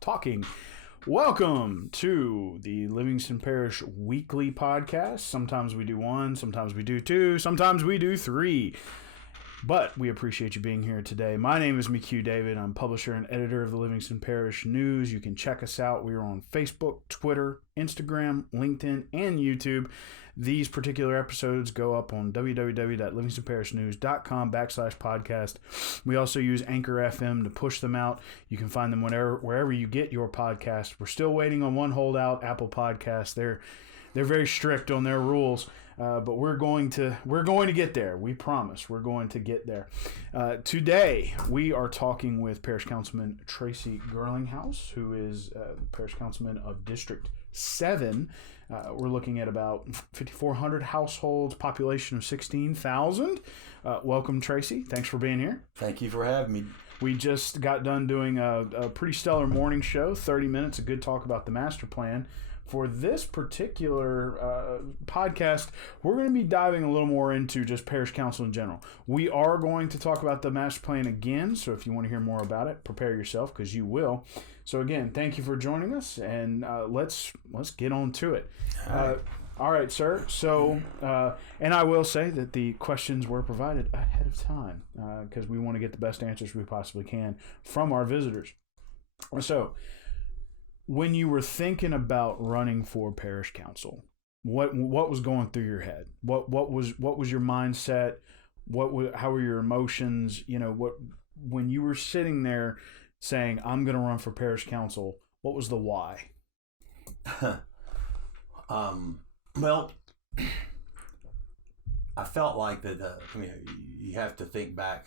talking. Welcome to the Livingston Parish weekly podcast. Sometimes we do one, sometimes we do two, sometimes we do three. But we appreciate you being here today. My name is McHugh David. I'm publisher and editor of the Livingston Parish News. You can check us out. We are on Facebook, Twitter, Instagram, LinkedIn, and YouTube. These particular episodes go up on www.livingstonparishnews.com/podcast. We also use Anchor FM to push them out. You can find them wherever you get your podcast. We're still waiting on one holdout, Apple Podcasts. They're very strict on their rules. But we're going to get there. We promise we're going to get there. Today we are talking with Parish Councilman Tracy Girlinghouse, who is Parish Councilman of District 7. We're looking at about 5,400 households, population of 16,000. Welcome, Tracy. Thanks for being here. Thank you for having me. We just got done doing a pretty stellar morning show, 30 minutes of good talk about the master plan. For this particular podcast, we're going to be diving a little more into just parish council in general. We are going to talk about the master plan again, so if you want to hear more about it, prepare yourself because you will. So again, thank you for joining us, and let's get on to it. All right, sir. So, and I will say that the questions were provided ahead of time because we want to get the best answers we possibly can from our visitors. So, when you were thinking about running for parish council, what was going through your head? What was your mindset? How were your emotions? You know, when you were sitting there saying, "I'm going to run for parish council," what was the why? Well, I felt like that. You have to think back.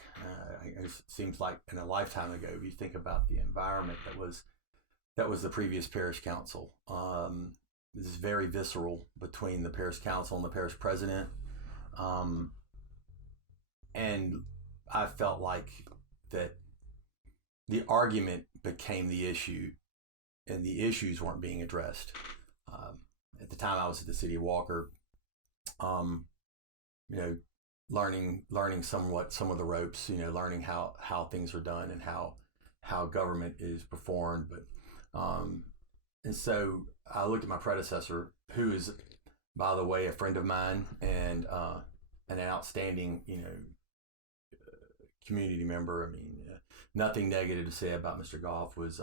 It seems like in a lifetime ago, you think about the environment that was the previous parish council. This is very visceral between the parish council and the parish president. And I felt like that the argument became the issue and the issues weren't being addressed. At the time I was at the city of Walker, learning somewhat some of the ropes, learning how things are done and how government is performed. But and so I looked at my predecessor, who is, by the way, a friend of mine and an outstanding, community member. I mean, nothing negative to say about Mr. Goff. Was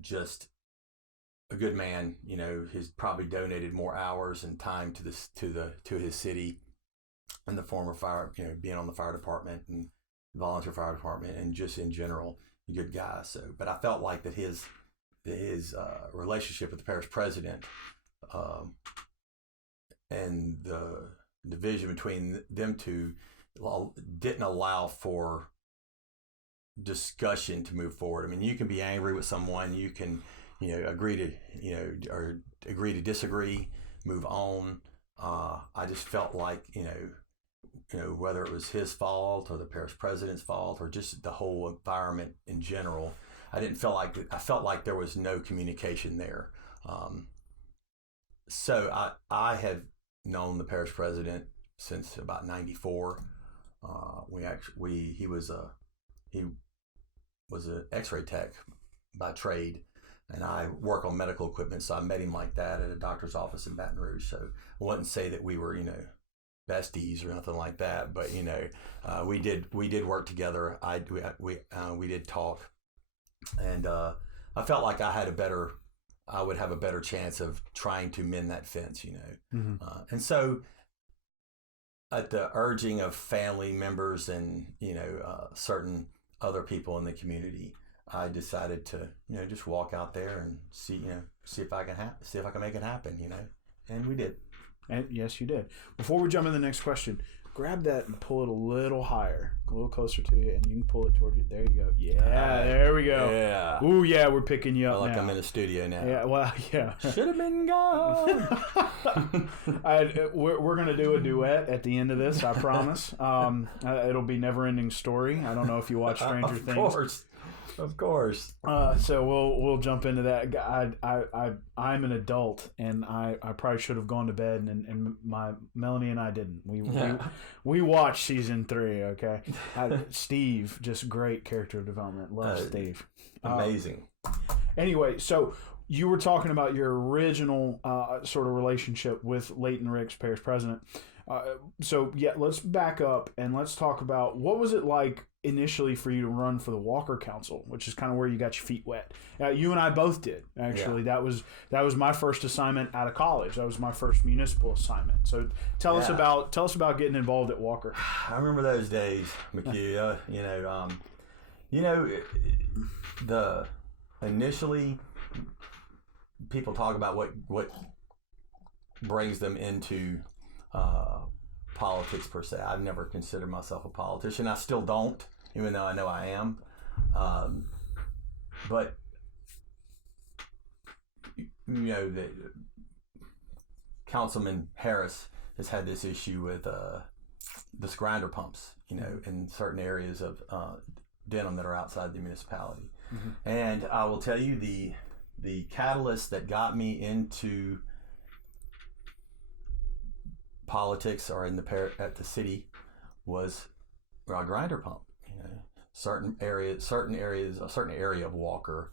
just a good man. He's probably donated more hours and time to his city in the form of fire, being on the fire department and volunteer fire department, and just in general, a good guy. So, but I felt like that his relationship with the parish president and the division between them two didn't allow for discussion to move forward. I mean, you can be angry with someone, you can agree to disagree, move on. I just felt like whether it was his fault or the parish president's fault or just the whole environment in general, I felt like there was no communication there. So I have known the parish president since about '94. He was an X-ray tech by trade, and I work on medical equipment, so I met him like that at a doctor's office in Baton Rouge. So I wouldn't say that we were besties or nothing like that, but we did work together. We did talk, and I felt like I would have a better chance of trying to mend that fence, Mm-hmm. And so at the urging of family members and certain other people in the community, I decided to just walk out there and see if I can make it happen, and we did. And yes, you did. Before we jump in the next question, grab that and pull it a little higher, a little closer to you, and you can pull it toward you. There you go. Yeah, there we go. Yeah. Ooh, yeah, we're picking you up like now. I'm in the studio now. Yeah, well, yeah. Should have been gone. We're going to do a duet at the end of this, I promise. It'll be Never-Ending Story. I don't know if you watch Stranger Things. Of course. So we'll jump into that. I'm an adult, and I probably should have gone to bed, and my Melanie and I didn't. We watched season 3. Okay, Steve, just great character development. Love Steve. Amazing. Anyway, so you were talking about your original sort of relationship with Leighton Ricks, parish president. So yeah, let's back up and let's talk about what was it like initially for you to run for the Walker Council, which is kind of where you got your feet wet. You and I both did, actually. Yeah. That was my first assignment out of college. That was my first municipal assignment. So tell us about getting involved at Walker. I remember those days, McHugh. The initially people talk about what brings them into politics per se. I've never considered myself a politician. I still don't, even though I know I am. But the Councilman Harris has had this issue with the grinder pumps, in certain areas of Denham that are outside the municipality. Mm-hmm. And I will tell you, the catalyst that got me into politics or at the city was a grinder pump. Certain area of Walker,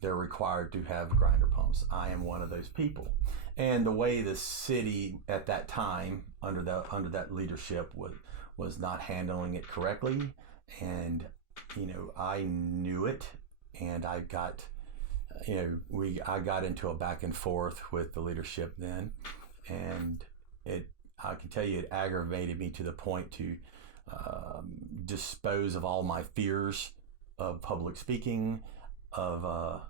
they're required to have grinder pumps. I am one of those people, and the way the city at that time under that leadership was not handling it correctly, and I knew it, and I got into a back and forth with the leadership then, and I can tell you it aggravated me to the point to dispose of all my fears of public speaking, of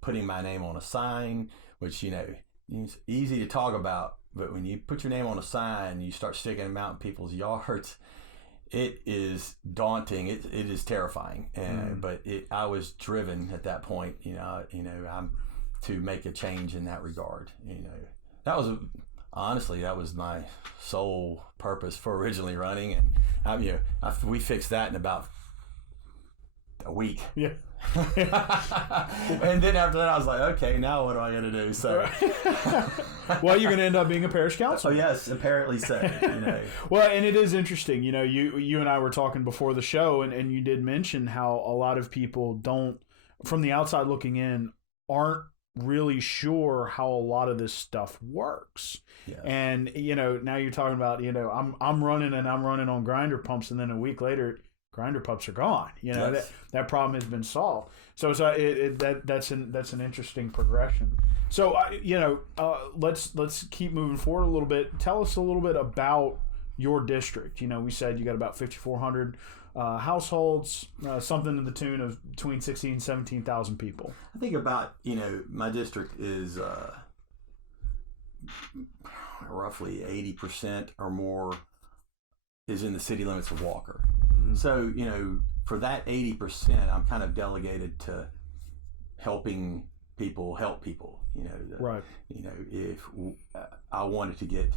putting my name on a sign, which it's easy to talk about, but when you put your name on a sign and you start sticking them out in people's yards, it is daunting. It is terrifying. But I was driven at that point, to make a change in that regard. That was my sole purpose for originally running, and we fixed that in about a week. Yeah. And then after that, I was like, okay, now what am I going to do? So, well, you're going to end up being a parish councilman. Oh yes, apparently so. Well, and it is interesting. You and I were talking before the show, and you did mention how a lot of people don't, from the outside looking in, aren't really sure how a lot of this stuff works. Yes. And now you're talking about I'm running on grinder pumps, and then a week later grinder pumps are gone. Yes. that problem has been solved. So that's an interesting progression. So let's keep moving forward a little bit. Tell us a little bit about your district. We said you got about 5,400 households, something to the tune of between 16,000 and 17,000 people. I think about, my district is roughly 80% or more is in the city limits of Walker. Mm-hmm. So, for that 80%, I'm kind of delegated to helping people help people, right. If I wanted to get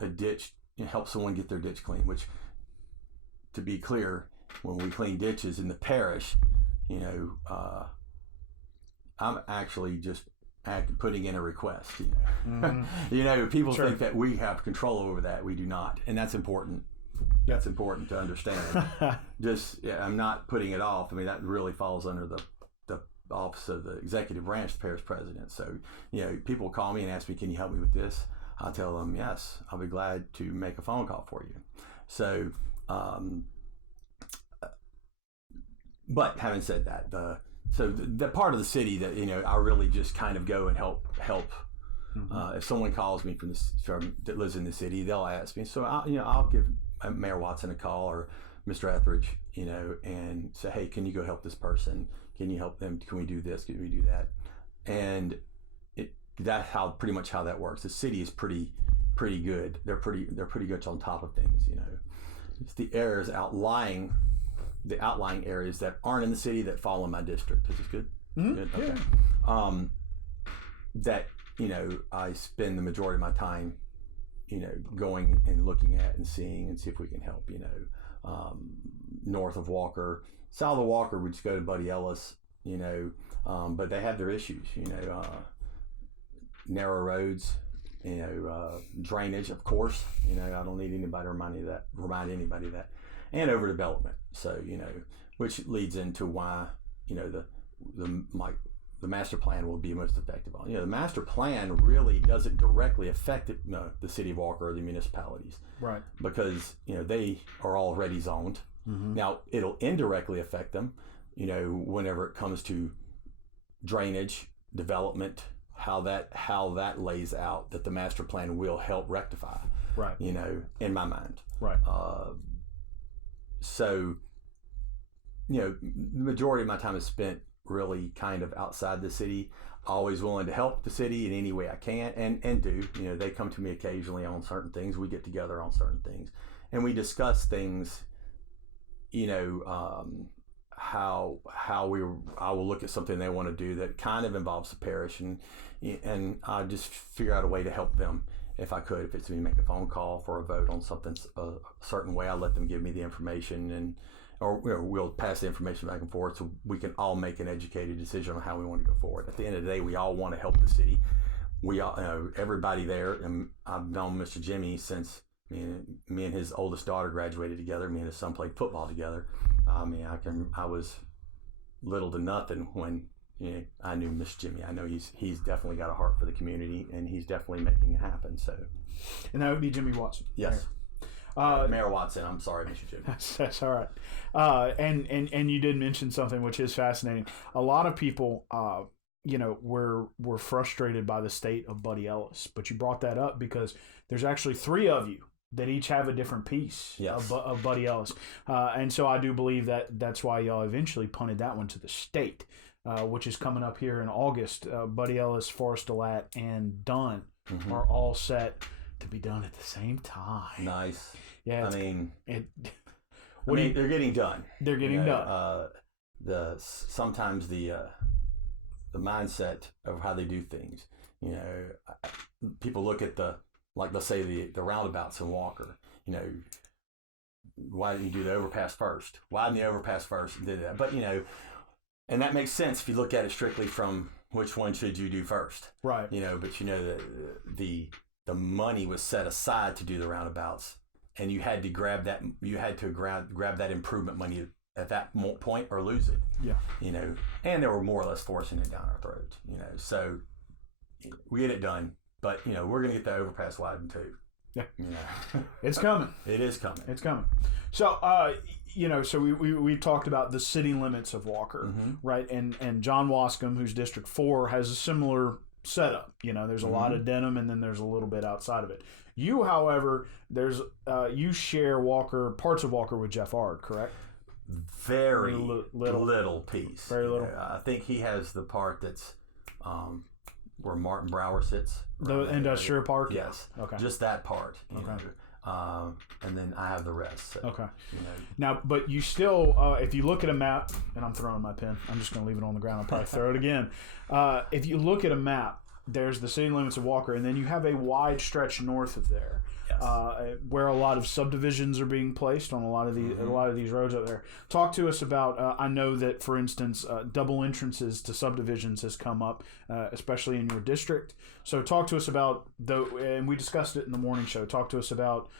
a ditch, help someone get their ditch clean, which, to be clear, when we clean ditches in the parish, I'm actually just putting in a request. Mm-hmm. People Sure. think that we have control over that. We do not, and that's important. That's important to understand. I'm not putting it off. I mean, that really falls under the office of the executive branch, the parish president. So, people call me and ask me, "Can you help me with this?" I tell them, "Yes, I'll be glad to make a phone call for you." So. But having said that, the part of the city that I really just kind of go and help. Mm-hmm. If someone calls me that lives in the city, they'll ask me. So I'll give Mayor Watson a call or Mr. Etheridge, and say, hey, can you go help this person? Can you help them? Can we do this? Can we do that? And that's pretty much how that works. The city is pretty good. They're pretty good on top of things. It's the areas outlying areas that aren't in the city that fall in my district. Is this good? Mm-hmm. Good? Okay. Yeah. That, I spend the majority of my time, going and looking at and seeing and see if we can help, north of Walker. South of Walker, we just go to Buddy Ellis, but they have their issues, narrow roads, drainage, of course. I don't need anybody to remind anybody of that, and overdevelopment. So which leads into why the master plan will be most effective on. The master plan really doesn't directly affect the city of Walker or the municipalities, right? Because they are already zoned. Mm-hmm. Now it'll indirectly affect them, whenever it comes to drainage, development, how that lays out, that the master plan will help rectify. Right. In my mind. Right. So, the majority of my time is spent really kind of outside the city, always willing to help the city in any way I can, and do. They come to me occasionally on certain things. We get together on certain things, and we discuss things. How I will look at something they want to do that kind of involves the parish, and I just figure out a way to help them if I could. If it's me make a phone call for a vote on something a certain way, I let them give me the information, or we'll pass the information back and forth so we can all make an educated decision on how we want to go forward. At the end of the day, we all want to help the city. We all, everybody there, and I've known Mr. Jimmy since me and his oldest daughter graduated together. Me and his son played football together. I was little to nothing when I knew Mr. Jimmy. I know he's definitely got a heart for the community, and he's definitely making it happen. So, and that would be Jimmy Watson. Yes. Mayor Watson, I'm sorry, Mr. Jimmy. That's all right. And you did mention something which is fascinating. A lot of people, were frustrated by the state of Buddy Ellis, but you brought that up because there's actually 3 of you that each have a different piece. Yes. of Buddy Ellis. And so I do believe that's why y'all eventually punted that one to the state, which is coming up here in August. Buddy Ellis, Forest Delat, and Dunn mm-hmm. are all set to be done at the same time. Nice. Yeah. They're getting done. They're getting done. Sometimes the mindset of how they do things. People look at let's say the roundabouts in Walker. Why didn't you do the overpass first? Why didn't the overpass first and did that? But and that makes sense if you look at it strictly from which one should you do first. Right. But the money was set aside to do the roundabouts, and you had to grab that. You had to grab that improvement money at that point or lose it. Yeah. And they were more or less forcing it down our throats. So we get it done, but we're gonna get the overpass widened too. Yeah. It's coming. It is coming. It's coming. So so we talked about the city limits of Walker, mm-hmm. right? And John Wascom, who's District 4, has a similar setup. There's a mm-hmm. lot of Denham, and then there's a little bit outside of it. You, however, you share parts of Walker with Jeff Ard, correct? Very little piece. Very little. I think he has the part that's where Martin Brower sits. The industrial park? Yes. Okay. Just that part. Okay. And then I have the rest. So, okay. Now, but you still, if you look at a map, and I'm throwing my pen, I'm just going to leave it on the ground. I'll probably throw it again. If you look at a map, there's the city limits of Walker, and then you have a wide stretch north of there. Yes. Where a lot of subdivisions are being placed on a lot of these roads up there. Talk to us about. I know that, for instance, double entrances to subdivisions has come up, especially in your district. So talk to us about and we discussed it in the morning show. Talk to us about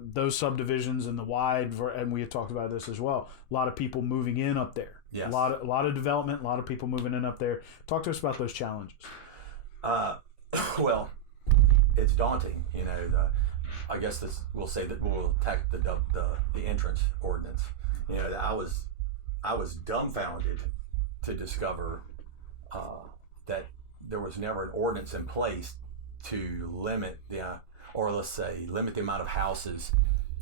those subdivisions and the wide. And we had talked about this as well. A lot of people moving in up there. Yes. A lot of development. A lot of people moving in up there. Talk to us about those challenges. Well, it's daunting. I guess we'll say that we'll attack the entrance ordinance. I was dumbfounded to discover that there was never an ordinance in place to limit the amount of houses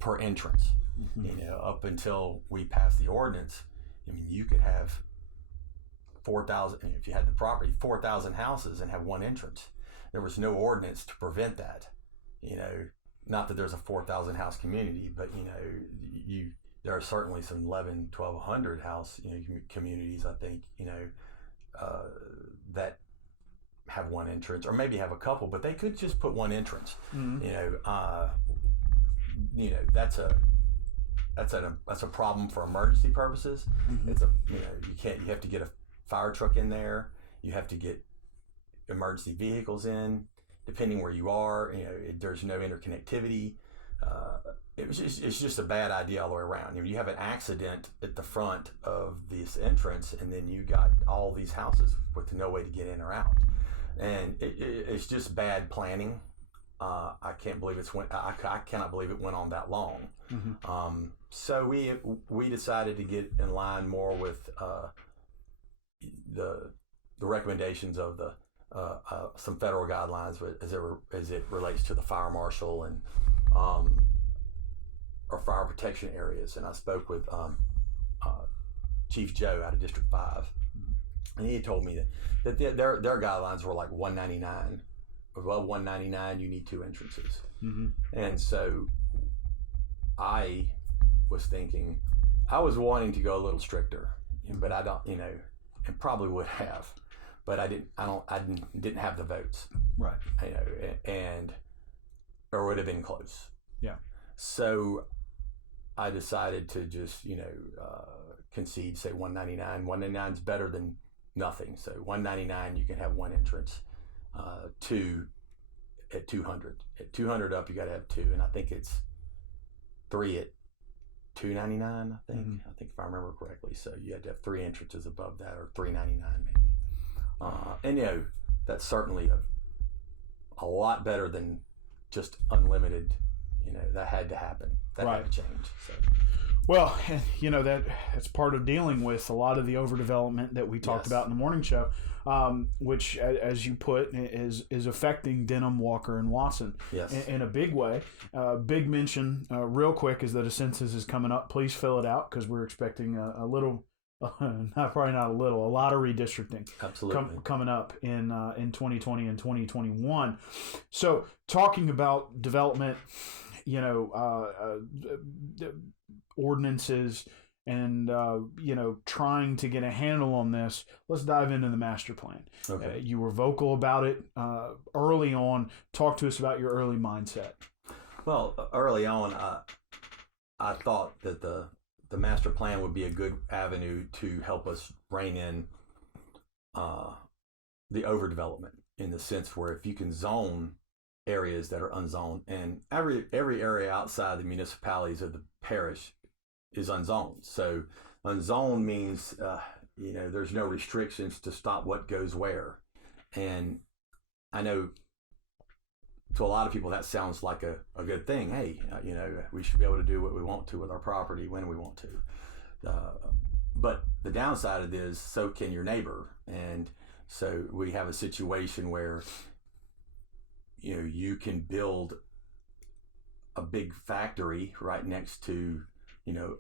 per entrance. Mm-hmm. Up until we passed the ordinance, you could have 4,000, if you had the property, 4,000 houses and have one entrance. There was no ordinance to prevent that. Not that there's a 4,000 house community, but there are certainly some 1,200 house communities, I think, that have one entrance, or maybe have a couple, but they could just put one entrance. Mm-hmm. That's a problem for emergency purposes. Mm-hmm. It's you have to get a fire truck in there. You have to get emergency vehicles in, depending where you are. There's no interconnectivity. it's just a bad idea all the way around. You have an accident at the front of this entrance, and then you got all these houses with no way to get in or out, and it's just bad planning. I can't believe I cannot believe it went on that long. Mm-hmm. So we decided to get in line more with the recommendations of the some federal guidelines as it relates to the fire marshal and or fire protection areas. And I spoke with Chief Joe out of District 5, and he told me that their guidelines were like 199. Above 199, you need 2 entrances. Mm-hmm. And so I was wanting to go a little stricter, but I don't, and probably would have, but I didn't have the votes. Right. Or would have been close. Yeah. So I decided to just, concede, say 199. 199 is better than nothing. So 199, you can have 1 entrance. 2 at 200. At 200 up, you got to have 2, and I think it's 3 at 299. I think. Mm-hmm. I think if I remember correctly. So you had to have 3 entrances above that, or 399 maybe. And that's certainly a lot better than just unlimited. That had to happen. That right. had to change. So. Well, that's part of dealing with a lot of the overdevelopment that we talked about in the morning show, which, as you put, is affecting Denham, Walker, and Watson in a big way. Big mention, real quick, is that a census is coming up. Please fill it out, because we're expecting a little, a lot of redistricting. Absolutely. Coming up in 2020 and 2021. So, talking about development, ordinances and trying to get a handle on this, let's dive into the master plan. Okay. You were vocal about it early on. Talk to us about your early mindset. Well, early on, I thought that the master plan would be a good avenue to help us rein in the overdevelopment, in the sense where if you can zone areas that are unzoned, and every area outside the municipalities of the parish is unzoned. So unzoned means there's no restrictions to stop what goes where. And I know to a lot of people that sounds like a good thing. Hey, we should be able to do what we want to with our property when we want to. But the downside of it is, so can your neighbor. And so we have a situation where you can build a big factory right next to,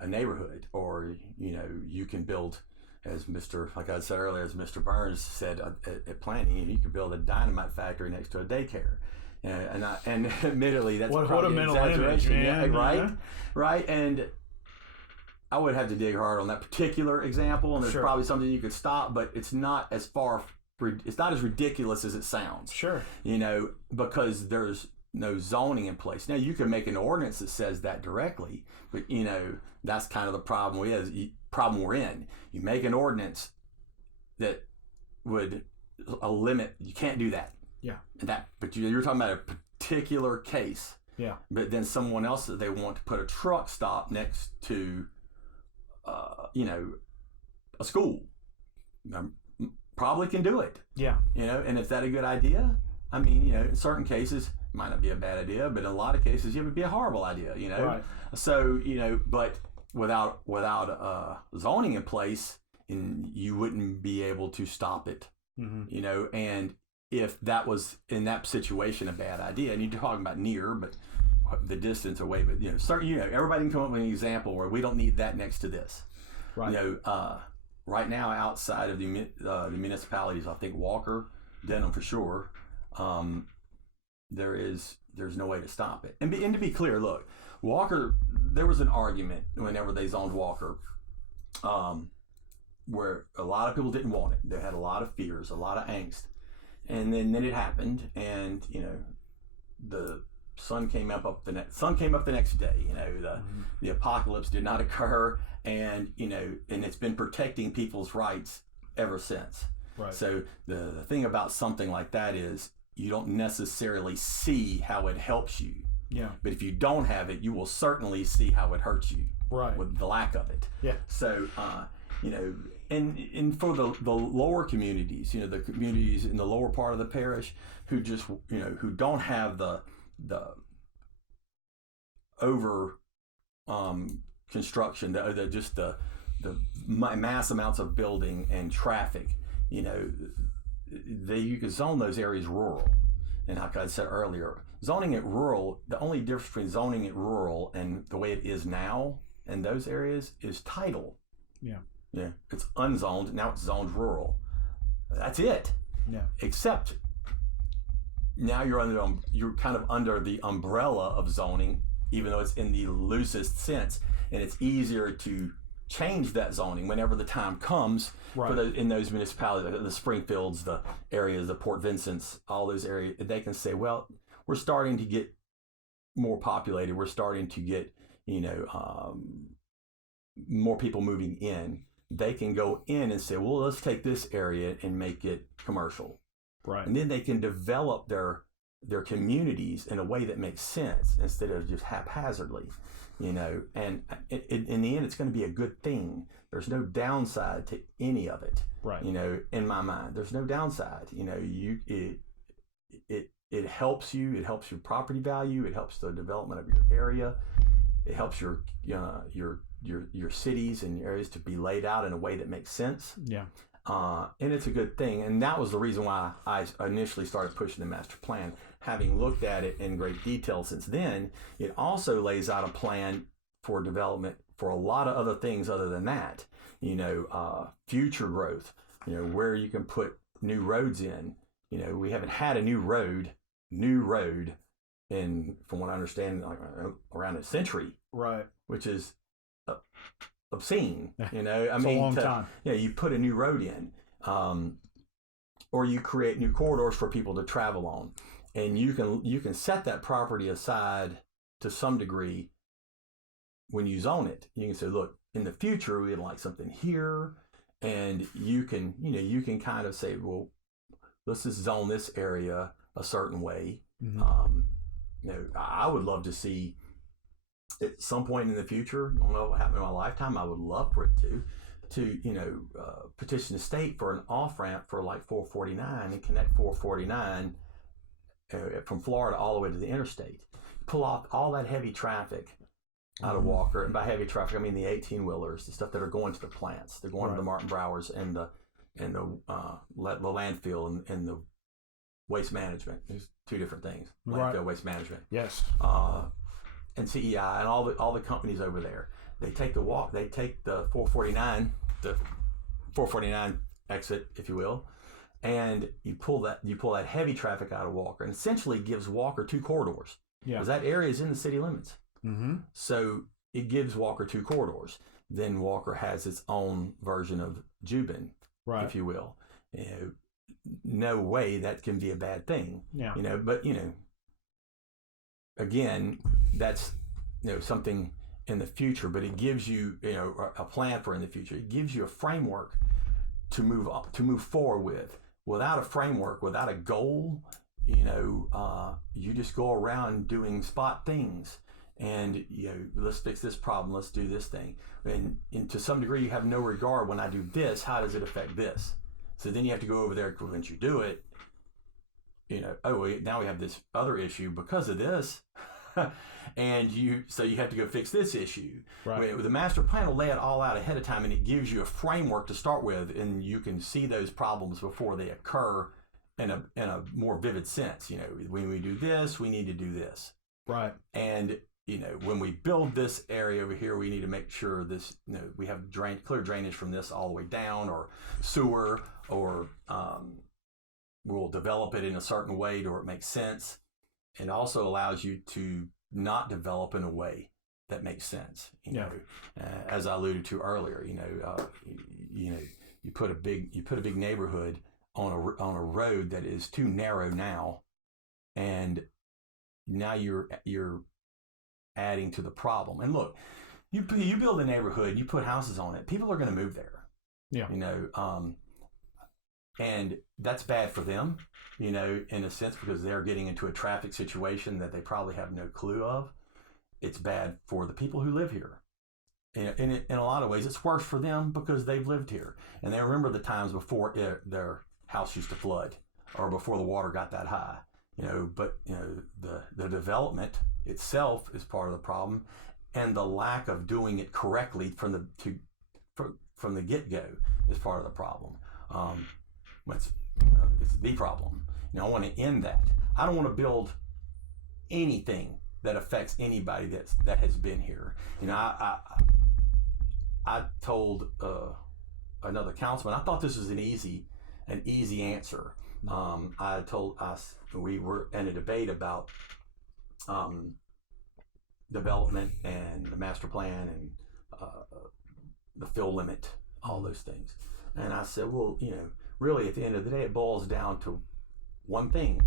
a neighborhood, or, you can build, like I said earlier, as Mr. Burns said at planning, you could build a dynamite factory next to a daycare. And admittedly, that's what a mental image, man. Yeah, right? Yeah. Right. And I would have to dig hard on that particular example, and there's probably something you could stop, but it's not as ridiculous as it sounds. Sure. Because there's no zoning in place. Now, you can make an ordinance that says that directly, but that's kind of the problem we're in. You make an ordinance that would limit. You can't do that. Yeah. But you're talking about a particular case. Yeah. But then someone else that they want to put a truck stop next to, a school, probably can do it. Yeah. And is that a good idea? I mean, in certain cases, it might not be a bad idea, but in a lot of cases, it would be a horrible idea. Right. So but without zoning in place, you wouldn't be able to stop it. Mm-hmm. And if that was in that situation a bad idea, and you're talking about near, but the distance away, but everybody can come up with an example where we don't need that next to this. Right. Right now, outside of the municipalities, I think Walker, Denham for sure, there's no way to stop it. And to be clear, look, Walker, there was an argument whenever they zoned Walker, where a lot of people didn't want it. They had a lot of fears, a lot of angst. And then it happened, and the sun came up the next day. The apocalypse did not occur, and and it's been protecting people's rights ever since. Right. So the thing about something like that is you don't necessarily see how it helps you Yeah. But if you don't have it, you will certainly see how it hurts you. Right. With the lack of it. Yeah. So, and for the lower communities, the communities in the lower part of the parish who just, who don't have the over construction, the mass amounts of building and traffic, you can zone those areas rural. And like I said earlier, zoning it rural, the only difference between zoning it rural and the way it is now in those areas is title. Yeah. Yeah. It's unzoned. Now it's zoned rural. That's it. Yeah. Except now you're kind of under the umbrella of zoning, even though it's in the loosest sense, and it's easier to change that zoning whenever the time comes. Right. In those municipalities, the Springfields, the areas, the Port Vincents, all those areas, they can say, well, we're starting to get more populated. We're starting to get, more people moving in. They can go in and say, well, let's take this area and make it commercial. Right. And then they can develop their communities in a way that makes sense instead of just haphazardly, and in the end, it's going to be a good thing. There's no downside to any of it. Right. In my mind, there's no downside. It helps you. It helps your property value. It helps the development of your area. It helps your cities and your areas to be laid out in a way that makes sense. Yeah. And it's a good thing. And that was the reason why I initially started pushing the master plan. Having looked at it in great detail since then, it also lays out a plan for development for a lot of other things other than that. Future growth, where you can put new roads in. We haven't had a new road in, from what I understand, around a century. Right. Which is obscene. It's a long time. Yeah, you put a new road in, or you create new corridors for people to travel on, and you can set that property aside to some degree when you zone it. You can say, look, in the future we'd like something here, and you can kind of say, well, let's just zone this area a certain way. Mm-hmm. I would love to see at some point in the future, I don't know what happened in my lifetime, I would love for it to petition the state for an off-ramp for like 449 and connect 449 from Florida all the way to the interstate. Pull off all that heavy traffic out of Walker, and by heavy traffic I mean the 18-wheelers, the stuff that are going to the plants. They're going to the Martin Browers and the landfill and the waste management. There's two different things. Landfill, waste management. Yes. And CEI and all the companies over there. They take the 449 exit, if you will, and you pull that heavy traffic out of Walker, and essentially gives Walker two corridors. Yeah. Because that area is in the city limits. Mm-hmm. So it gives Walker two corridors. Then Walker has its own version of Jubin, if you will. No way that can be a bad thing. Yeah. But again, that's something in the future, but it gives you a plan for in the future. It gives you a framework to move forward with. Without a framework, without a goal, you just go around doing spot things, and let's fix this problem, let's do this thing, and to some degree you have no regard. When I do this, how does it affect this? So then you have to go over there once you do it. Now we have this other issue because of this. And so you have to go fix this issue. Right. The master plan will lay it all out ahead of time, and it gives you a framework to start with, and you can see those problems before they occur in a more vivid sense. When we do this, we need to do this. Right. And when we build this area over here, we need to make sure this, we have clear drainage from this all the way down, or sewer, or we'll develop it in a certain way to where it makes sense. It also allows you to not develop in a way that makes sense. As I alluded to earlier, you put a big neighborhood on a road that is too narrow now, and now you're adding to the problem. And look, you build a neighborhood, you put houses on it, people are going to move there. Yeah. And that's bad for them, you know, in a sense, because they're getting into a traffic situation that they probably have no clue of. It's bad for the people who live here. In a lot of ways, it's worse for them because they've lived here. And they remember the times before their house used to flood or before the water got that high. You know, but you know, the development itself is part of the problem, and the lack of doing it correctly from the get-go is part of the problem. It's the problem. You know, I want to end that. I don't want to build anything that affects anybody that has been here. You know, I told another councilman, I thought this was an easy answer. We were in a debate about development and the master plan and the fill limit, all those things. And I said, well, you know, really at the end of the day, it boils down to one thing.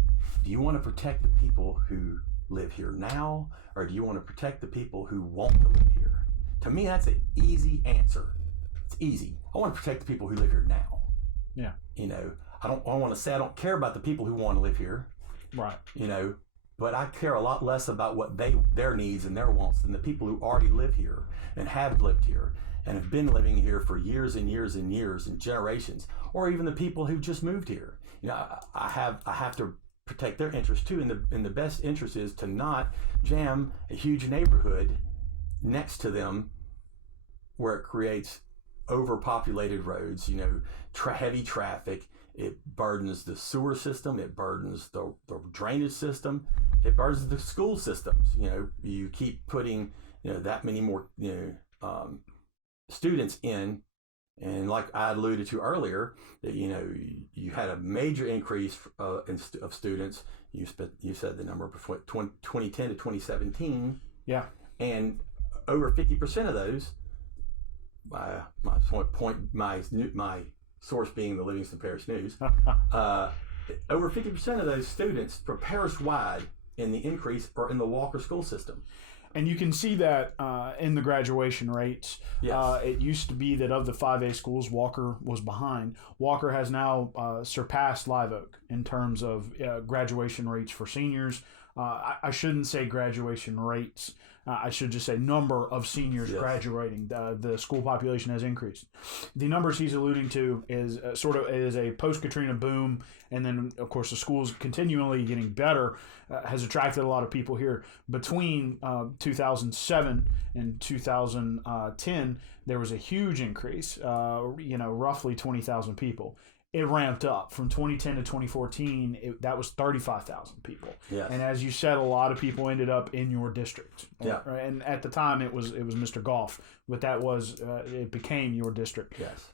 Do you want to protect the people who live here now, or do you want to protect the people who want to live here? To me, that's an easy answer. It's easy. I want to protect the people who live here now. Yeah. You know, I want to say I don't care about the people who want to live here. Right. You know, but I care a lot less about what their needs and their wants than the people who already live here and have lived here and have been living here for years and years and years and generations, or even the people who just moved here. You know, I have to protect their interests too, and the best interest is to not jam a huge neighborhood next to them where it creates overpopulated roads, you know, heavy traffic. It burdens the sewer system. It burdens the drainage system. It burdens the school systems. You know, you keep putting, you know, that many more, you know, students in, and like I alluded to earlier, that, you know, you had a major increase of students. You said the number before 2010 to 2017. Yeah, and over 50% of those, my source being the Livingston Parish News, over 50% of those students for parish-wide in the increase are in the Walker school system. And you can see that in the graduation rates. Yes. It used to be that of the 5A schools, Walker was behind. Walker has now surpassed Live Oak in terms of graduation rates for seniors. I shouldn't say graduation rates. I should just say number of seniors graduating. The school population has increased. The numbers he's alluding to is a post-Katrina boom, and then, of course, the school's continually getting better, has attracted a lot of people here. Between 2007 and 2010, there was a huge increase, roughly 20,000 people. It ramped up from 2010 to 2014. That was 35,000 people. Yes. And as you said, a lot of people ended up in your district. Yeah. And at the time, it was Mr. Goff, but it became your district. Yes.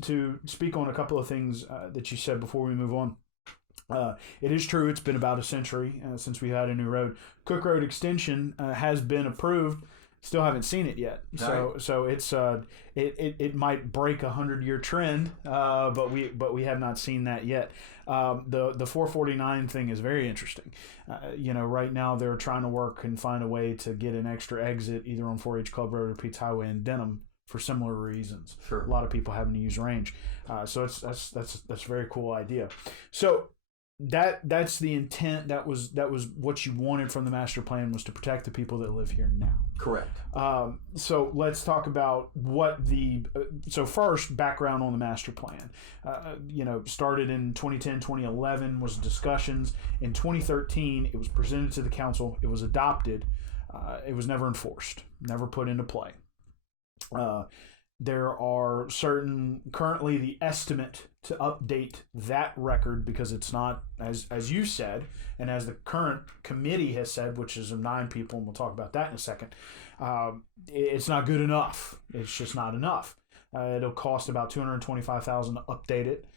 To speak on a couple of things that you said before we move on. It is true. It's been about a century since we had a new road. Cook Road Extension has been approved. Still haven't seen it yet, so it's it might break a 100-year trend, but we have not seen that yet. The 449 thing is very interesting. Right now they're trying to work and find a way to get an extra exit either on 4H Club Road or Pete's Highway in Denham for similar reasons. Sure. A lot of people having to use range, so that's a very cool idea. So. That's the intent. That was what you wanted from the master plan, was to protect the people that live here now. Correct. So let's talk about so first, background on the master plan. Started in 2010, 2011 was discussions. In 2013, it was presented to the council. It was adopted. It was never enforced, never put into play. There are currently the estimate to update that record, because it's not, as you said, and as the current committee has said, which is of 9 people, and we'll talk about that in a second, it's not good enough. It's just not enough. It'll cost about $225,000 to update it.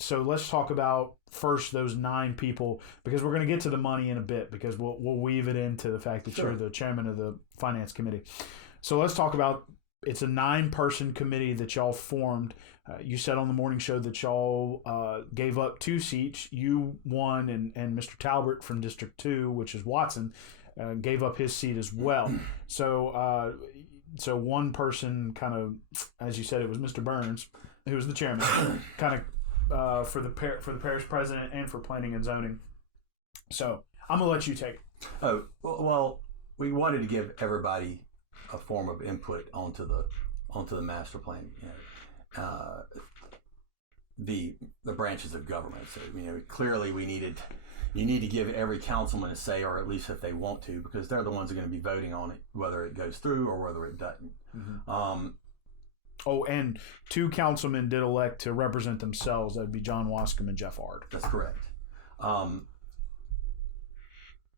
So let's talk about first those 9 people, because we're going to get to the money in a bit, because we'll weave it into the fact that you're the chairman of the finance committee. So let's talk about. It's a 9-person committee that y'all formed. You said on the morning show that y'all gave up 2 seats. You won, and Mr. Talbert from District 2, which is Watson, gave up his seat as well. So one person kind of, as you said, it was Mr. Burns, who was the chairman, kind of for the parish president and for planning and zoning. So I'm gonna let you take it. Oh well, we wanted to give everybody a form of input onto the master plan. The branches of government. So clearly you need to give every councilman a say, or at least if they want to, because they're the ones who are going to be voting on it, whether it goes through or whether it doesn't. And 2 councilmen did elect to represent themselves. That'd be John Wascom and Jeff Ard. That's correct.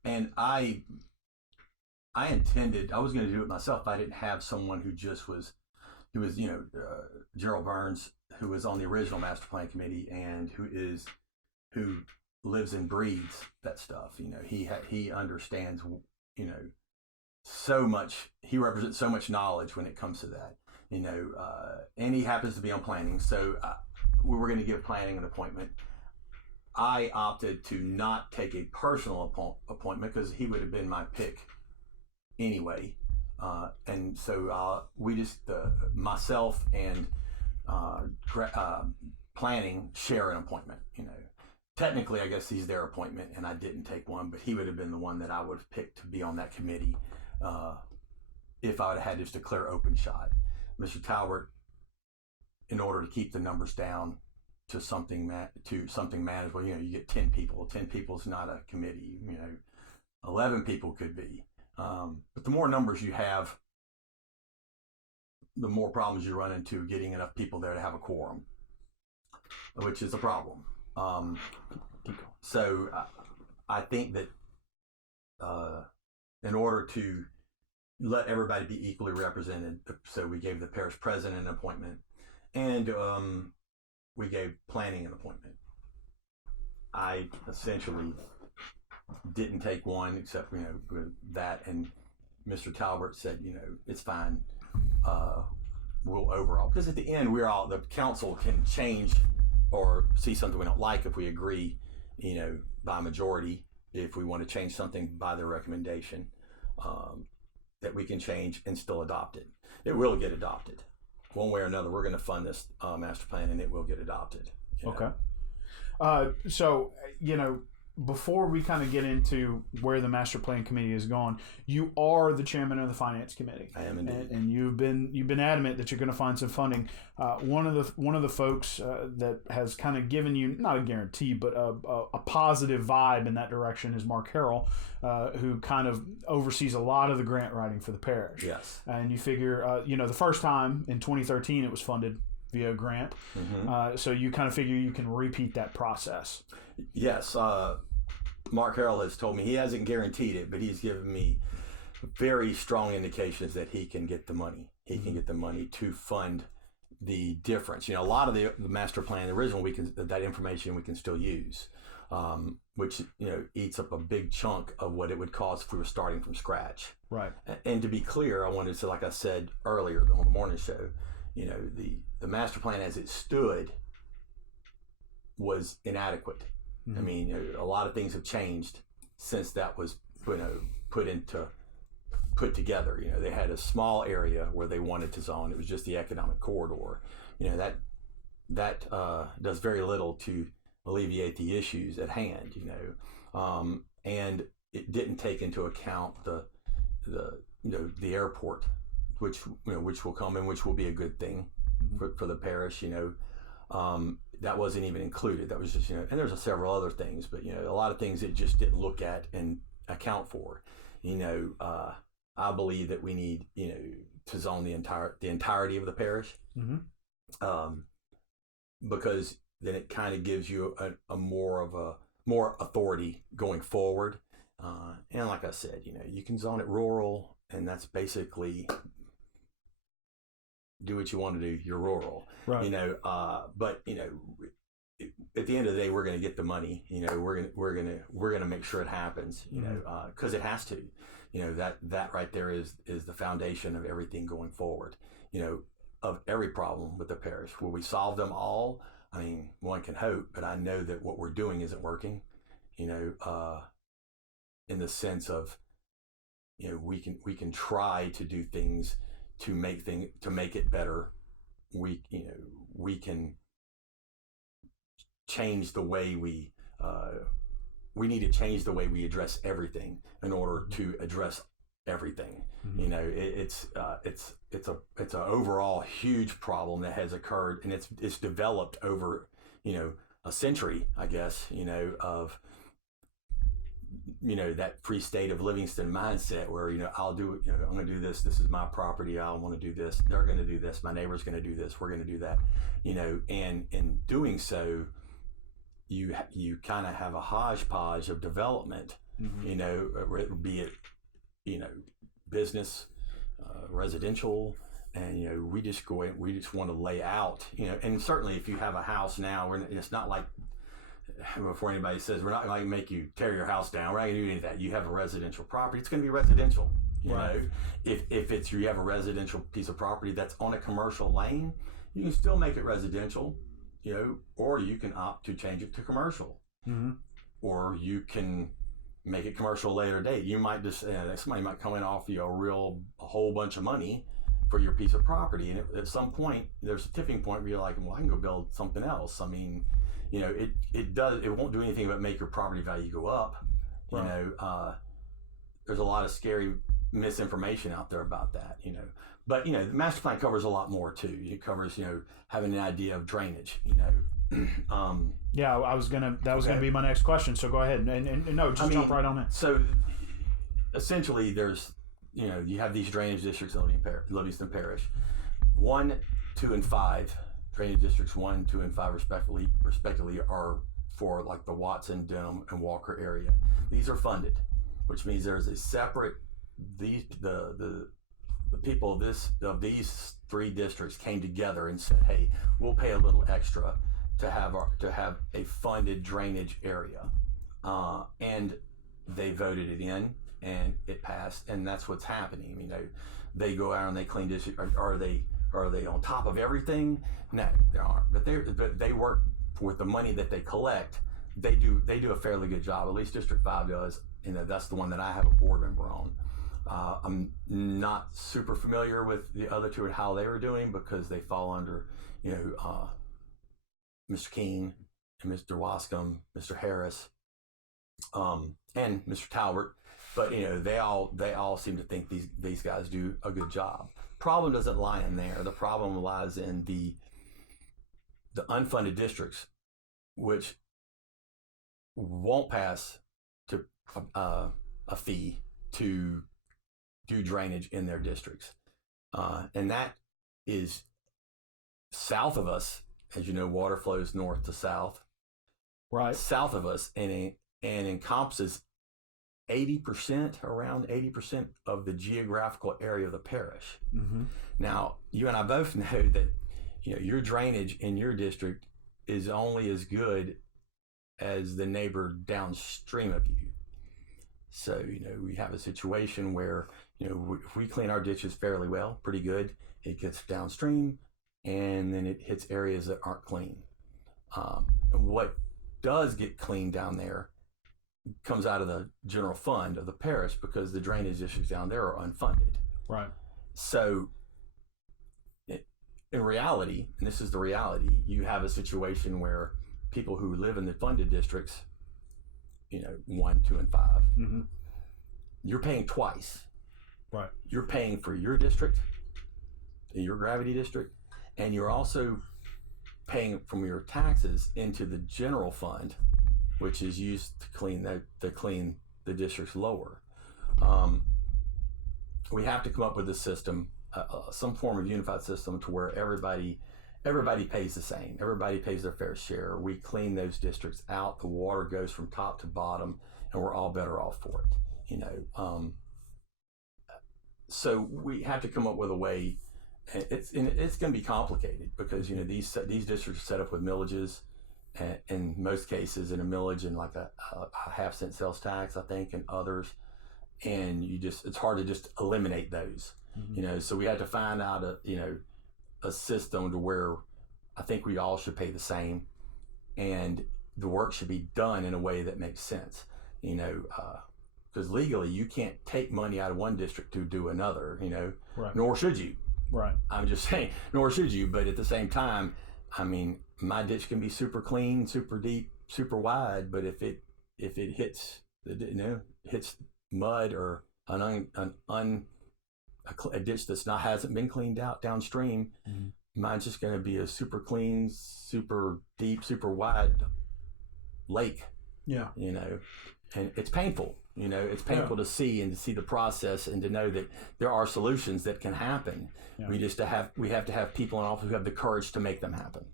And I intended, I was going to do it myself if I didn't have someone who was Gerald Burns, who was on the original master plan committee and who lives and breathes that stuff. He understands, so much. He represents so much knowledge when it comes to that. And he happens to be on planning, so we were going to give planning an appointment. I opted to not take a personal appointment because he would have been my pick anyway. And so we just, myself and planning share an appointment. Technically, I guess he's their appointment, and I didn't take one, but he would have been the one that I would have picked to be on that committee if I would have had just a clear open shot. Mr. Talbert, in order to keep the numbers down to something manageable, you get 10 people. 10 people is not a committee. 11 people could be. But the more numbers you have, the more problems you run into getting enough people there to have a quorum, which is a problem. So I think that in order to let everybody be equally represented, so we gave the parish president an appointment, and we gave planning an appointment. I essentially didn't take one, except that, and Mr. Talbert said, it's fine. We'll overall, because at the end the council can change or see something we don't like if we agree, by majority. If we want to change something by their recommendation, that we can change and still adopt it. It will get adopted one way or another. We're going to fund this master plan, and it will get adopted. Okay. So before we kind of get into where the master plan committee is gone, you are the chairman of the finance committee. I am indeed, and you've been adamant that you're going to find some funding. One of the folks that has kind of given you not a guarantee but a positive vibe in that direction is Mark Harrell, who kind of oversees a lot of the grant writing for the parish. Yes, and you figure the first time in 2013 it was funded via a grant. Mm-hmm. So you kind of figure you can repeat that process. Yes. Mark Harrell has told me, he hasn't guaranteed it, but he's given me very strong indications that he can get the money. He can get the money to fund the difference. A lot of the master plan, the original, that information we can still use, which, eats up a big chunk of what it would cost if we were starting from scratch. Right. And to be clear, I wanted to say, like I said earlier on the morning show, the master plan as it stood was inadequate. Mm-hmm. I mean, a lot of things have changed since that was put together. They had a small area where they wanted to zone. It was just the economic corridor. That does very little to alleviate the issues at hand. And it didn't take into account the airport, which will come and which will be a good thing for the parish. That wasn't even included. That was just, and there's several other things, but a lot of things it just didn't look at and account for. I believe that we need, to zone the entirety of the parish, because then it kind of gives you a more authority going forward. And like I said, you can zone it rural, and that's basically do what you want to do. You're rural, right? But at the end of the day, we're going to get the money. We're going to make sure it happens. Because it has to. That right there is the foundation of everything going forward. Of every problem with the parish. Will we solve them all? I mean, one can hope, but I know that what we're doing isn't working. In the sense of, we can try to do things to make it better. We can change the way we need to change the way we address everything in order to address everything. You know, it's an overall huge problem that has occurred, and it's developed over, you know, a century, I guess, you know, of, you know, that free state of Livingston mindset where, you know, I'll do it, you know, I'm going to do this. This is my property. I want to do this. They're going to do this. My neighbor's going to do this. We're going to do that, you know, and in doing so, you kind of have a hodgepodge of development, you know, be it, you know, business, residential, and, you know, we just want to lay out, you know, and certainly if you have a house now, it's not like, before anybody says, we're not going to make you tear your house down, we're not going to do any of that. You have a residential property, it's going to be residential, you know. If you have a residential piece of property that's on a commercial lane, you can still make it residential, you know, or you can opt to change it to commercial, or you can make it commercial later date. You might just somebody might come in and offer you a whole bunch of money for your piece of property, and at some point there's a tipping point where you're like, well, I can go build something else. I mean, you know, it won't do anything but make your property value go up. You know, there's a lot of scary misinformation out there about that, you know. But, you know, the master plan covers a lot more too. It covers, you know, having an idea of drainage, you know. Yeah, that was gonna be my next question. So go ahead and no, just jump right on it. So essentially, there's, you know, you have these drainage districts in Livingston Parish, 1, 2, and 5. Drainage districts 1, 2, and 5 respectively are for like the Watson, Denham, and Walker area. These are funded, which means there's a separate the people of these 3 districts came together and said, hey, we'll pay a little extra to have a funded drainage area, and they voted it in and it passed, and that's what's happening. I mean, they go out and they clean district. Are they on top of everything? No, they aren't. But they work with the money that they collect. They do a fairly good job. At least District 5 does. You know, that's the one that I have a board member on. I'm not super familiar with the other 2 and how they were doing, because they fall under, you know, Mr. King and Mr. Wascom, Mr. Harris, and Mr. Talbert. But, you know, they all seem to think these guys do a good job. Problem doesn't lie in there. The problem lies in the unfunded districts, which won't pass to a fee to do drainage in their districts, and that is south of us. As you know, water flows north to south. Right. South of us, and encompasses 80%, around 80% of the geographical area of the parish. Now, you and I both know that, you know, your drainage in your district is only as good as the neighbor downstream of you. So, you know, we have a situation where, you know, if we clean our ditches fairly well, pretty good, it gets downstream, and then it hits areas that aren't clean. And what does get cleaned down there comes out of the general fund of the parish, because the drainage districts down there are unfunded. Right. So in reality, and this is the reality, you have a situation where people who live in the funded districts, you know, 1, 2, and 5, you're paying twice. Right. You're paying for your district, your gravity district, and you're also paying from your taxes into the general fund, which is used to clean the districts lower. We have to come up with a system, some form of unified system, to where everybody pays the same. Everybody pays their fair share. We clean those districts out. The water goes from top to bottom, and we're all better off for it. You know, so we have to come up with a way. It's going to be complicated, because, you know, these districts are set up with millages. In most cases, in a millage and like a half-cent sales tax, I think, and others, and it's hard to just eliminate those, you know. So we had to find out a system to where I think we all should pay the same, and the work should be done in a way that makes sense, you know, because legally you can't take money out of one district to do another, you know, nor should you. Right. I'm just saying, nor should you, but at the same time, I mean, my ditch can be super clean, super deep, super wide, but if it hits hits mud or a ditch that's hasn't been cleaned out downstream, mine's just going to be a super clean, super deep, super wide lake. Yeah, and it's painful. It's painful to see and to see the process and to know that there are solutions that can happen. Yeah. We have to have people in office who have the courage to make them happen.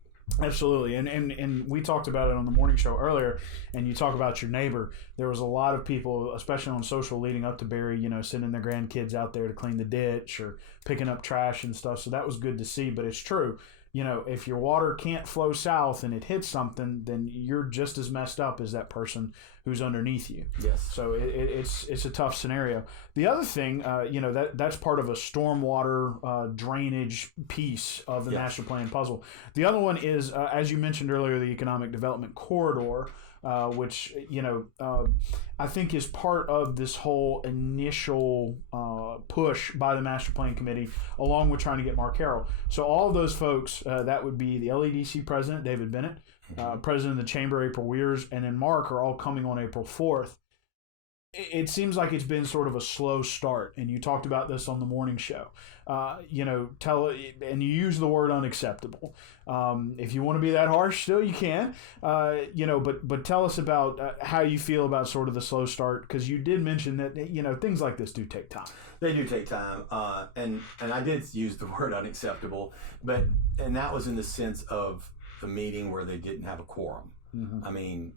Absolutely. And we talked about it on the morning show earlier, and you talk about your neighbor. There was a lot of people, especially on social leading up to Barry, sending their grandkids out there to clean the ditch or picking up trash and stuff. So that was good to see, but it's true. If your water can't flow south and it hits something, then you're just as messed up as that person who's underneath you. Yes. So it's a tough scenario. The other thing, that's part of a stormwater drainage piece of the master plan puzzle. The other one is, as you mentioned earlier, the economic development corridor, which I think is part of this whole initial push by the master plan committee, along with trying to get Mark Harrell. So all of those folks, that would be the LEDC president, David Bennett, president of the chamber, April Weirs, and then Mark, are all coming on April 4th. It seems like it's been sort of a slow start, and you talked about this on the morning show. And you use the word unacceptable. If you want to be that harsh, still you can. But tell us about how you feel about sort of the slow start, because you did mention that things like this do take time. They do take time, and I did use the word unacceptable, and that was in the sense of the meeting where they didn't have a quorum. Mm-hmm. I mean,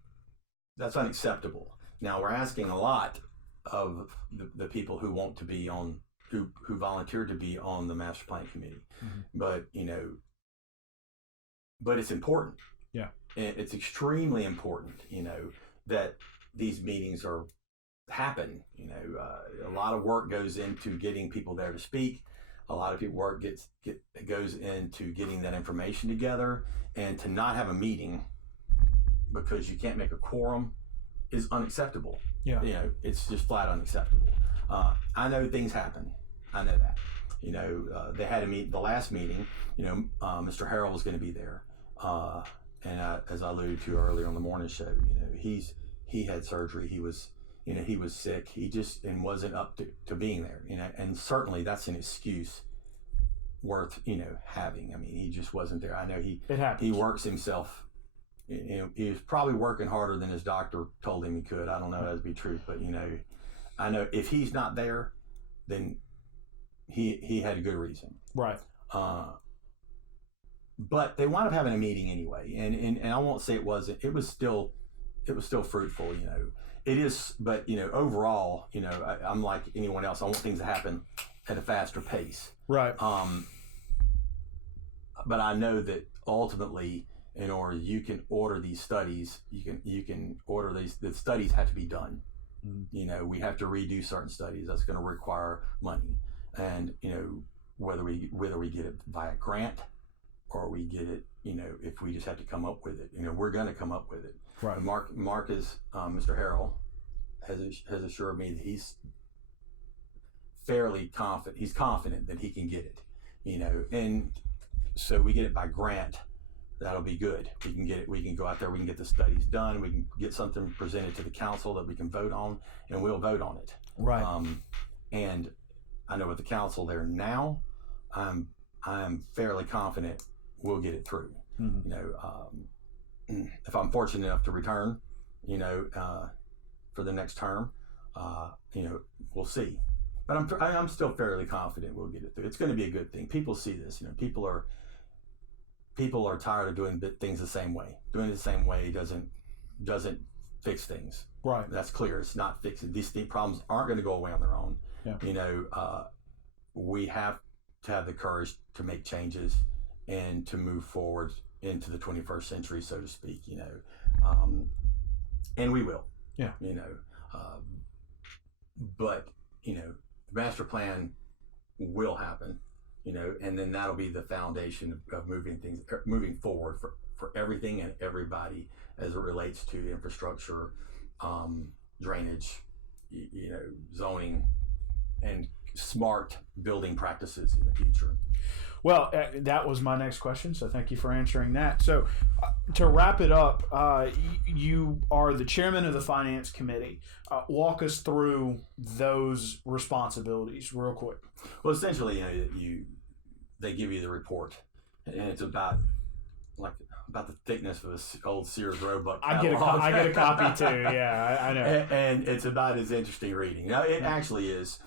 that's unacceptable. Now, we're asking a lot of the people who want to be on, who volunteered to be on the master plan committee. Mm-hmm. But it's important. Yeah. It's extremely important, that these meetings happen. A lot of work goes into getting people there to speak. A lot of work goes into getting that information together, and to not have a meeting because you can't make a quorum is unacceptable. Yeah. It's just flat unacceptable. I know things happen. I know that. They had the last meeting, Mr. Harrell was going to be there. And as I alluded to earlier on the morning show, he had surgery. He was sick. He just wasn't up to being there, and certainly that's an excuse worth, having. I mean, he just wasn't there. I know he works himself. He was probably working harder than his doctor told him he could. I don't know that to be true, but I know if he's not there, then he had a good reason. Right. But they wound up having a meeting anyway, and I won't say it wasn't. It was still fruitful. It is, but overall, I'm like anyone else. I want things to happen at a faster pace. Right. But I know that ultimately, in order you can order these studies, you can order these. The studies have to be done. Mm-hmm. We have to redo certain studies. That's going to require money, and whether we get it via grant or we get it, if we just have to come up with it, we're going to come up with it. Right. Mark is Mr. Harrell has assured me that he's fairly confident. He's confident that he can get it, and so we get it by grant. That'll be good. We can get it. We can go out there. We can get the studies done. We can get something presented to the council that we can vote on, and we'll vote on it. Right. And I know with the council there now, I'm fairly confident we'll get it through. Mm-hmm. If I'm fortunate enough to return, for the next term, we'll see. But I'm still fairly confident we'll get it through. It's going to be a good thing. People see this. People are tired of doing things the same way. Doing it the same way doesn't fix things. Right. That's clear. It's not fixing. These problems aren't going to go away on their own. Yeah. We have to have the courage to make changes and to move forward into the 21st century, so to speak. And we will. Yeah. But the master plan will happen. And then that'll be the foundation of moving forward for everything and everybody as it relates to infrastructure, drainage, zoning, and smart building practices in the future. Well, that was my next question, so thank you for answering that. So, to wrap it up, you are the chairman of the Finance Committee. Walk us through those responsibilities real quick. Well, essentially, they give you the report, and it's about the thickness of an old Sears Roebuck catalog. I get a copy too. Yeah, I know. And it's about as interesting reading. Now, it actually is.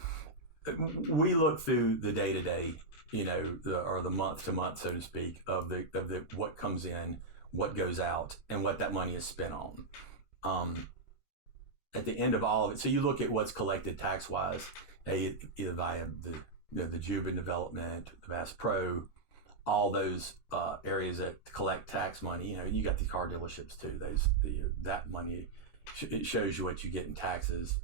We look through the day-to-day, or the month-to-month, so to speak, of the what comes in, what goes out, and what that money is spent on. At the end of all of it, so you look at what's collected tax-wise, either via the Juban development, the Bass Pro, all those areas that collect tax money. You got the car dealerships too. That money, it shows you what you get in taxes,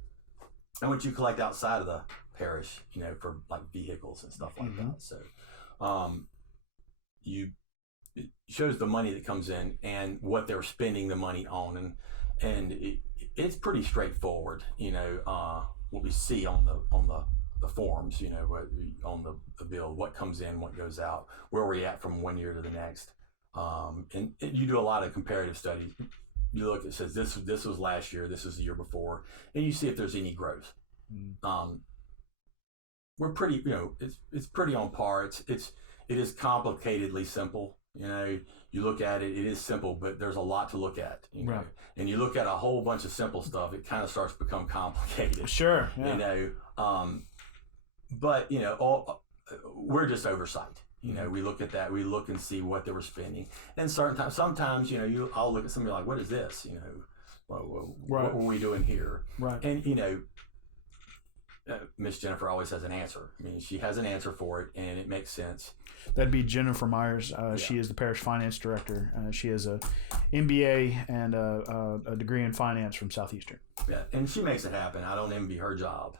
and what you collect outside of the parish, for like vehicles and stuff like that. So, it shows the money that comes in and what they're spending the money on, and it's pretty straightforward. What we see on the forms, on the bill, what comes in, what goes out, where we're at from one year to the next, and you do a lot of comparative studies. You look, it says this was last year, this was the year before, and you see if there's any growth. We're pretty, it's pretty on par. It is complicatedly simple. You look at it, it is simple, but there's a lot to look at. Right. And you look at a whole bunch of simple stuff, it kind of starts to become complicated. Sure. Yeah. But we're just oversight. We look at that, we look and see what they were spending, and sometimes I'll look at somebody like, what is this? What were we doing here? Right. And Miss Jennifer always has an answer. I mean, she has an answer for it, and it makes sense. That'd be Jennifer Myers. She is the parish finance director. She has a MBA and a degree in finance from Southeastern. Yeah, and she makes it happen. I don't envy her job.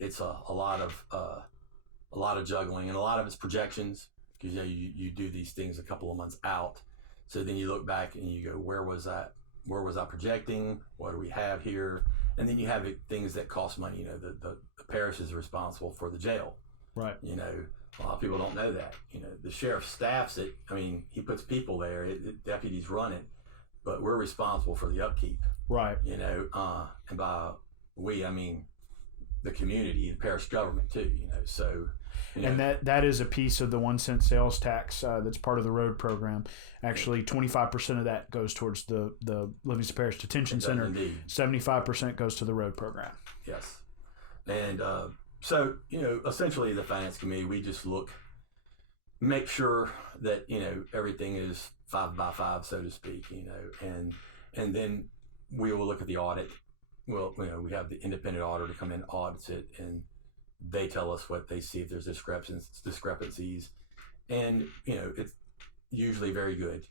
It's a lot of juggling, and a lot of it's projections, because you do these things a couple of months out. So then you look back and you go, where was I projecting? What do we have here? And then you have things that cost money. The parish is responsible for the jail. Right. A lot of people don't know that. The sheriff staffs it. I mean, he puts people there. Deputies run it, but we're responsible for the upkeep. Right. And by we, I mean the community, the parish government too. So. And that is a piece of the 1 cent sales tax that's part of the road program. Actually, 25% of that goes towards the Livingston Parish Detention Center. Indeed. 75% goes to the road program. Yes. And so, essentially the Finance Committee, we just make sure that, everything is 5 by 5, so to speak, and then we will look at the audit. Well, we have the independent auditor come in, audits it, and they tell us what they see, if there's discrepancies, and it's usually very good.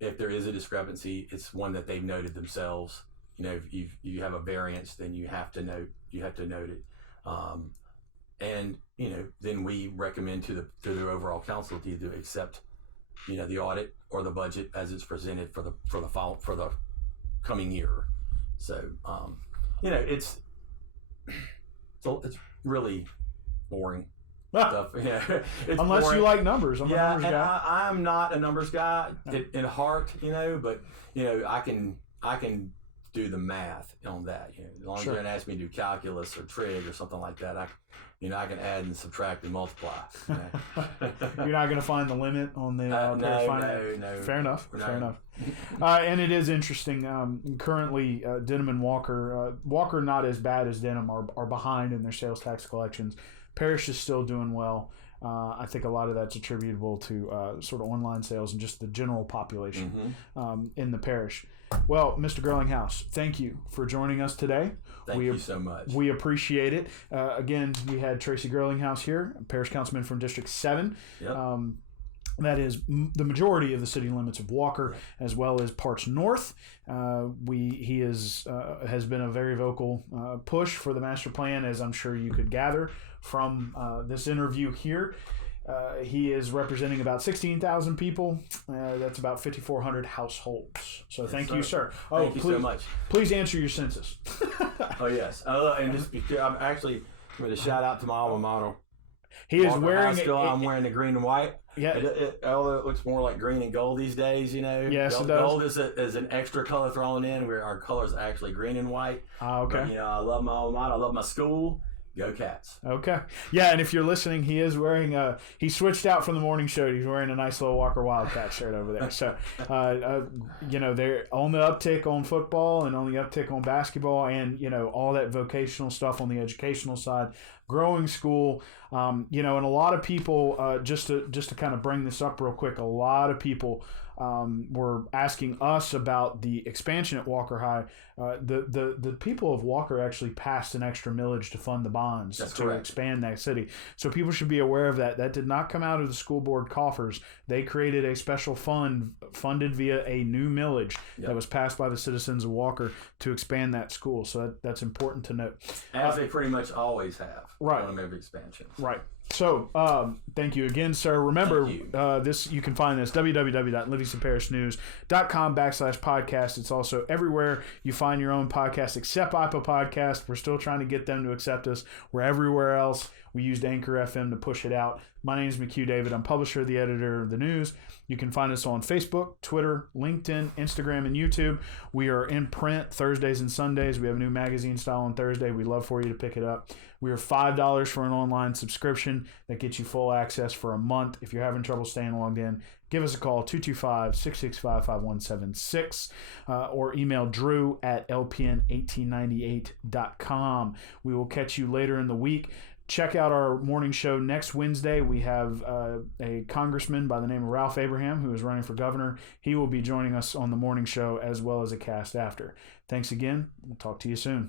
If there is a discrepancy, it's one that they've noted themselves. If you have a variance, then you have to note it, and then we recommend to the overall council to either accept the audit or the budget as it's presented for the coming year. So it's really boring stuff. Yeah, unless boring. You like numbers. I'm a numbers guy. I'm not a numbers guy in heart, but I can do the math on that. As long as you don't ask me to do calculus or trig or something like that, I can add and subtract and multiply. You're not going to find the limit on the no. Fair enough. And it is interesting. Currently, Denham and Walker not as bad as Denham, are behind in their sales tax collections. Parish is still doing well. I think a lot of that's attributable to sort of online sales and just the general population in the parish. Well, Mr. Girlinghouse, thank you for joining us today. Thank you so much. We appreciate it. Again, we had Tracy Girlinghouse here, Parish Councilman from District 7. Yep. That is the majority of the city limits of Walker, as well as parts north. He has been a very vocal push for the master plan, as I'm sure you could gather from this interview here. He is representing about 16,000 people. That's about 5,400 households. So thank you, sir. Thank you so much. Please answer your census. Oh, yes. And just because I'm actually, With a shout out to my alma mater. He is Walker wearing. High School, I'm wearing the green and white. Yeah. Although it looks more like green and gold these days, you know. Yes, gold, it does. Gold is an extra color thrown in, where our color is actually green and white. Okay. But, I love my alma mater. I love my school. Go Cats. Okay. Yeah, and if you're listening, he is wearing he switched out from the morning show. He's wearing a nice little Walker Wildcat shirt over there. So, they're on the uptick on football and on the uptick on basketball, and, all that vocational stuff on the educational side. Growing school, and a lot of people, just to kind of bring this up real quick, a lot of people were asking us about the expansion at Walker High. The people of Walker actually passed an extra millage to fund the bonds expand that city. So people should be aware of that. That did not come out of the school board coffers. They created a special fund funded via a new millage that was passed by the citizens of Walker to expand that school. So that's important to note. As they pretty much always have. Right. On every expansion. Right. So, thank you again, sir. Remember, you can find this, www.livingstonparishnews.com/podcast. It's also everywhere you find your own podcast, except IPA Podcast. We're still trying to get them to accept us. We're everywhere else. We used Anchor FM to push it out. My name is McHugh David. I'm publisher, the editor of the news. You can find us on Facebook, Twitter, LinkedIn, Instagram, and YouTube. We are in print Thursdays and Sundays. We have a new magazine style on Thursday. We'd love for you to pick it up. We are $5 for an online subscription that gets you full access for a month. If you're having trouble staying logged in, give us a call, 225-665-5176, or email drew@lpn1898.com. We will catch you later in the week. Check out our morning show next Wednesday. We have a congressman by the name of Ralph Abraham who is running for governor. He will be joining us on the morning show as well as a cast after. Thanks again. We'll talk to you soon.